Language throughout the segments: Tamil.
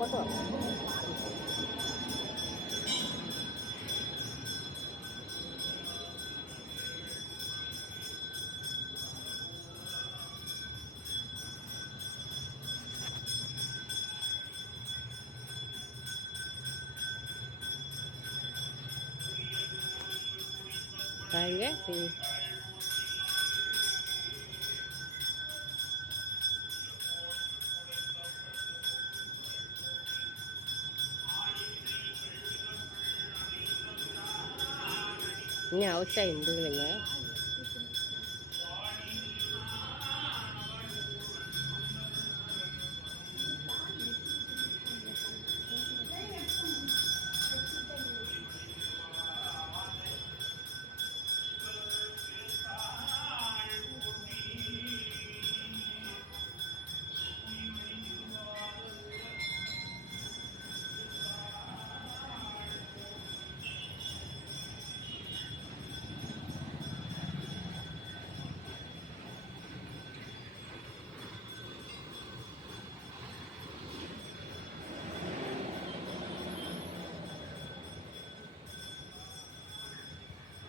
கொண்டு வாங்க. பாருங்க இன்னும் அவசியம் முடியலைங்க.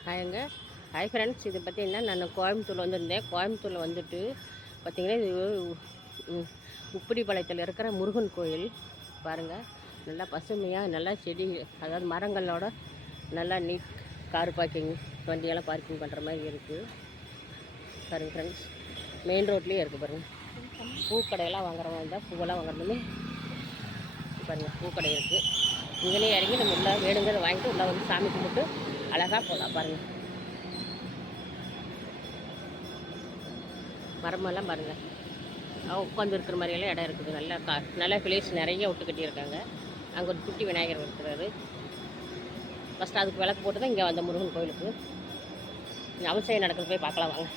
ஹாய்ங்க. ஹாய் ஃப்ரெண்ட்ஸ், இது பார்த்திங்கன்னா நான் கோயம்புத்தூர் வந்திருந்தேன். கோயம்புத்தூரில் வந்துட்டு பார்த்திங்கன்னா இது உப்பிடிபாளையத்தில் இருக்கிற முருகன் கோயில் பாருங்கள். நல்லா பசுமையாக நல்லா செடி, அதாவது மரங்களோட நல்லா நீட் கார் பார்க்கிங் வண்டியெல்லாம் பார்க்கிங் பண்ணுற மாதிரி இருக்குது பாருங்கள் ஃப்ரெண்ட்ஸ். மெயின் ரோட்லேயே இருக்குது பாருங்கள். பூக்கடையெல்லாம் வாங்குற மாதிரி இருந்தால் பூவெல்லாம் வாங்குறதுமே பாருங்கள். பூக்கடை இருக்குது. இங்கேயே இறங்கி நம்ம உள்ளே வேணுங்கிறத வாங்கிட்டு உள்ளே வந்து சாமி கும்பிட்டு அழகாக போகலாம் பாருங்கள். மரமெல்லாம் பாருங்கள். உட்காந்து இருக்கிற மாதிரியெல்லாம் இடம் இருக்குது. நல்லா பிளேஸ் நிறைய விட்டு கட்டியிருக்காங்க. அங்கே ஒரு குட்டி விநாயகர் இருக்கிறாரு. ஃபஸ்ட்டு அதுக்கு விளக்கு போட்டு தான் இங்கே வந்த முருகன் கோயிலுக்கு அவசியம் நடக்கிறது போய் பார்க்கலாம் வாங்க.